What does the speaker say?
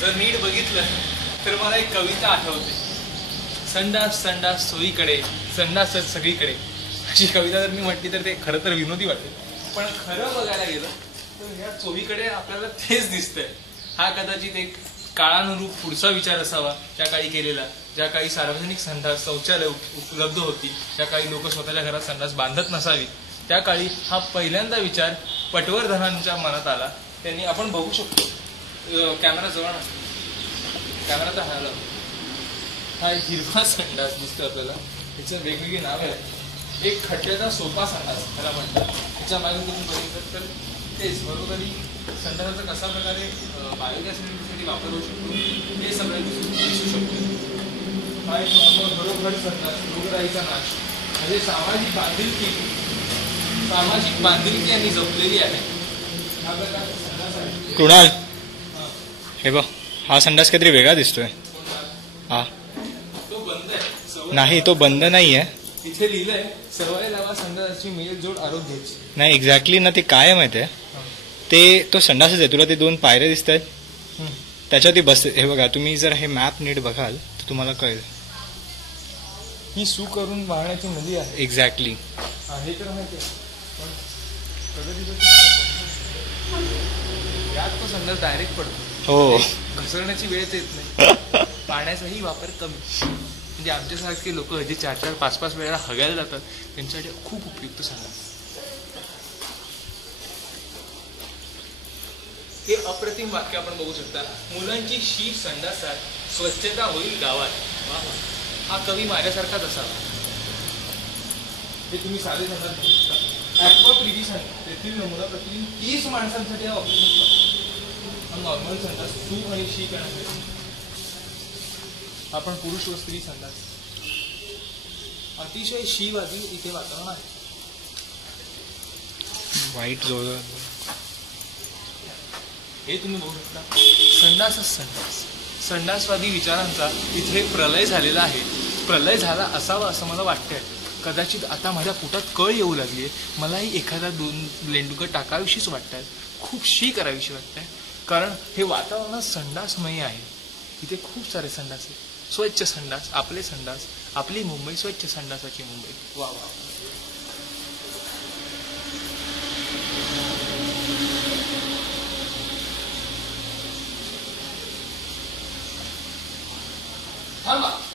जर नीट बघितलं तर मला एक कविता आठवते, संडास संडास सोयीकडे, संडास सगळीकडे. अशी कविता जर मी म्हटली तर ते खरं तर विनोदी वाटेल, पण खरं बघायला गेलं तर या चोहीकडे आपल्याला तेच दिसतंय. हा कदाचित एक काळानुरूप पुढचा विचार असावा त्या काळी केलेला, ज्या काही सार्वजनिक संडास शौचालय उपलब्ध होती, ज्या काही लोक स्वतःच्या घरात संडास बांधत नसावी, त्या काळी हा पहिल्यांदा विचार पटवर्धनांच्या मनात आला. त्यांनी आपण बघू शकतो, कॅमेरा जवळ ना, कॅमेरा तर हरला. हा हिरवा संडास दिसतो आपल्याला, त्याचं वेगवेगळी नाव आहे. एक खड्ड्याचा सोपा संडास त्याला म्हणतात. त्याच्या मागे तुम्ही बघितलं तर तेच बरोबरी संडासाचा कसा प्रकारे बायोगॅस निर्मितीसाठी वापर होऊ शकतो हे सगळ्यांनी दिसू शकतो. हा एक बरोबर संडास, रोगराईचा नाश, म्हणजे सामाजिक बांधिलकी यांनी जपलेली आहे. हा प्रकार संडास आहे. कृणाल, हे बघ, हा संडास काहीतरी वेगळा दिसतोय. हा तो बंद आहे. नाही, तो बंद नाहीये. इथे लिहिलंय सवय लावा संडासाची मेलजोड आरोग्याची. नाही, एक्झॅक्टली ना, ते काय आहे माहिती आहे, ते तो संडासच आहे. तुला ते 2 पायऱ्या दिसत आहेत, त्याच्यावरती बसते. हे बघा, तुम्ही जर हे मॅप नीट बघाल तर तुम्हाला कळेल. ही सू करून वाहण्याची नदी आहे. एक्झॅक्टली. हे तर माहिती आहे, यात तो संडास डायरेक्ट पडतो. हो, घसरण्याची वेळच येत नाही. पाण्याचाही वापर कमी. म्हणजे आमच्यासारखे लोक जे 4-4, 5-5 वेळा हगायला जातात त्यांच्यासाठी खूप उपयुक्त संडास. हे अप्रतिम वाक्य आपण बघू शकता. मुलांची शी संडासात, स्वच्छता होईल गावात. हा कवी माझ्यासारखाच असावा. हे तुम्ही साधे संडास बघू शकता. ॲक्वा प्रिव्हिशन तेथील नमुना प्रति 30 माणसांसाठी हा वापरू शकतो. हा नॉर्मल संडास सू आणि शी करण्यासाठी. आपण पुरुष व स्त्री संडास. अतिशय शीवादी इथे वातावरण आहे. वाईट जोड. हे तुम्ही बघू शकता. संडासच संडास. संडासवादी विचारांचा इथे प्रलय झालेला आहे. प्रलय झाला असावा असं मला वाटतंय. कदाचित आता माझ्या पोटात कळ येऊ लागली आहे. मलाही एखादा 2 लेंडुकं टाकावीशीच वाटतात. खूप शी करावीशी वाटतंय, कारण हे वातावरण संडासमय आहे. इथे खूप सारे संडास आहेत. स्वच्छ संडास, आपले संडास, आपली मुंबई, स्वच्छ संडासाची मुंबई. वा वा. थांबा.